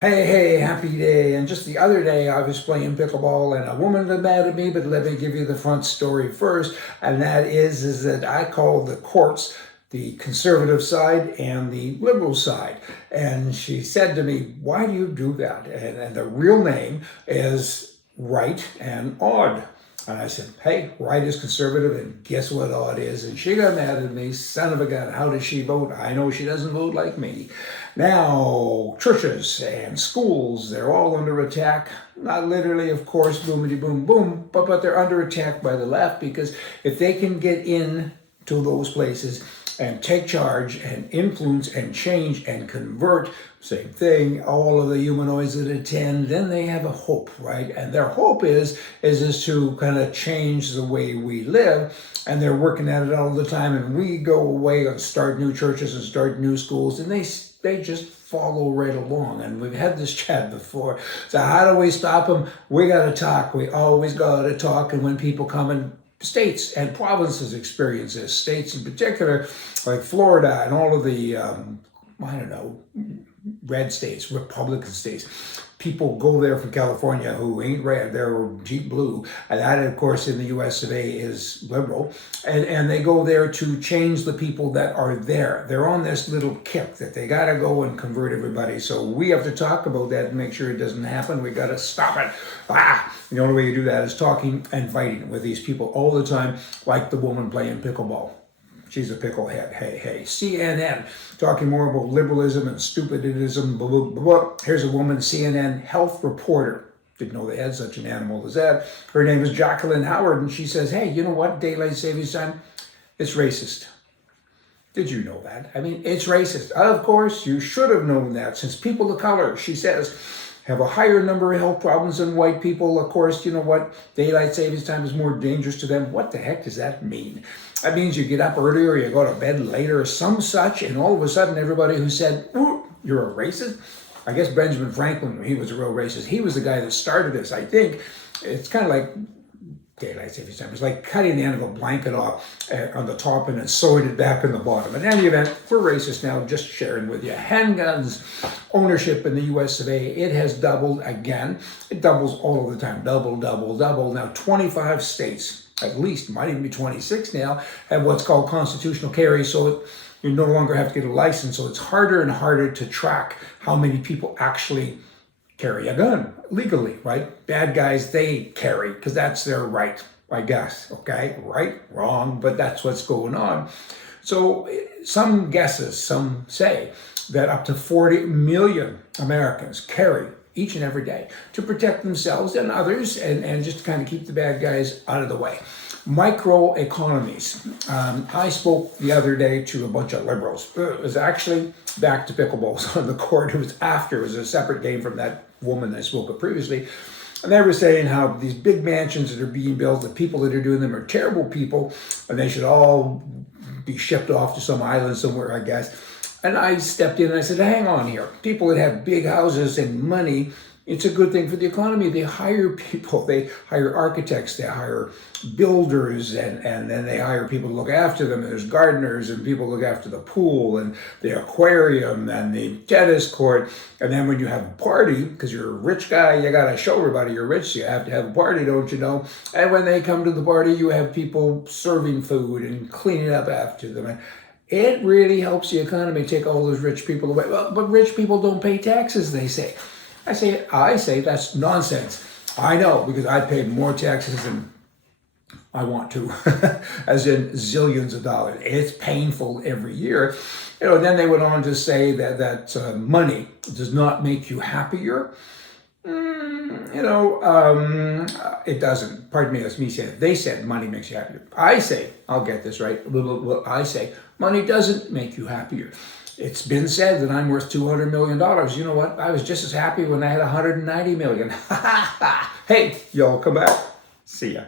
Hey, happy day. And just the other day, I was playing pickleball and a woman got mad at me, but let me give you the front story first. And that is that I called the courts the conservative side and the liberal side. And she said to me, why do you do that? And the real name is right and odd. And I said, hey, right is conservative, and guess what odd is? And she got mad at me, son of a gun, how does she vote? I know she doesn't vote like me. Now, churches and schools, they're all under attack. Not literally, of course, boomity boom boom, but they're under attack by the left, because if they can get in to those places and take charge and influence and change and convert, same thing, all of the humanoids that attend, then they have a hope, right? And their hope is to kind of change the way we live, and they're working at it all the time, and we go away and start new churches and start new schools, and they just follow right along. And we've had this chat before. So how do we stop them? We got to talk. We always got to talk. And when people come in, states and provinces experience this, states in particular, like Florida and all of the, red states, Republican states. People go there from California who ain't red, they're deep blue. And that, of course, in the US of A is liberal. And they go there to change the people that are there. They're on this little kick that they got to go and convert everybody. So we have to talk about that and make sure it doesn't happen. We got to stop it. The only way you do that is talking and fighting with these people all the time, like the woman playing pickleball. She's a picklehead. Hey. CNN talking more about liberalism and stupidism. Blah, blah, blah, blah. Here's a woman, CNN health reporter. Didn't know they had such an animal as that. Her name is Jacqueline Howard, and she says, hey, you know what? Daylight savings time, it's racist. Did you know that? I mean, it's racist. Of course, you should have known that, since people of color, she says, have a higher number of health problems than white people. Of course, you know what? Daylight savings time is more dangerous to them. What the heck does that mean? That means you get up earlier, you go to bed later, or some such, and all of a sudden everybody who said, ooh, you're a racist? I guess Benjamin Franklin, he was a real racist. He was the guy that started this, I think. It's kind of like daylight savings time. It's like cutting the end of a blanket off on the top and then sewing it back in the bottom. In any event, we're racist now, just sharing with you. Handguns ownership in the US of A, it has doubled again. It doubles all of the time. Double. Now 25 states, at least, might even be 26 now, have what's called constitutional carry. So you no longer have to get a license. So it's harder and harder to track how many people actually carry a gun legally, right? Bad guys, they carry because that's their right, I guess, okay? Right, wrong, but that's what's going on. So some guesses, some say that up to 40 million Americans carry each and every day to protect themselves and others, and just kind of keep the bad guys out of the way. Microeconomies. I spoke the other day to a bunch of liberals. It was actually back to pickleballs on the court. It was a separate game from that woman I spoke of previously. And they were saying how these big mansions that are being built, the people that are doing them are terrible people, and they should all be shipped off to some island somewhere, I guess. And I stepped in and I said, hang on here. People that have big houses and money, it's a good thing for the economy. They hire people, they hire architects, they hire builders, and then they hire people to look after them. And there's gardeners and people look after the pool and the aquarium and the tennis court. And then when you have a party, because you're a rich guy, you got to show everybody you're rich, so you have to have a party, don't you know? And when they come to the party, you have people serving food and cleaning up after them. And it really helps the economy take all those rich people away. Well, but rich people don't pay taxes, they say. I say that's nonsense. I know, because I pay more taxes than I want to, as in zillions of dollars. It's painful every year. Then they went on to say that money does not make you happier. It doesn't. Pardon me, that's me saying it. They said money makes you happier. I say, I'll get this right. I say money doesn't make you happier. It's been said that I'm worth $200 million. You know what? I was just as happy when I had $190 million. Hey, y'all come back. See ya.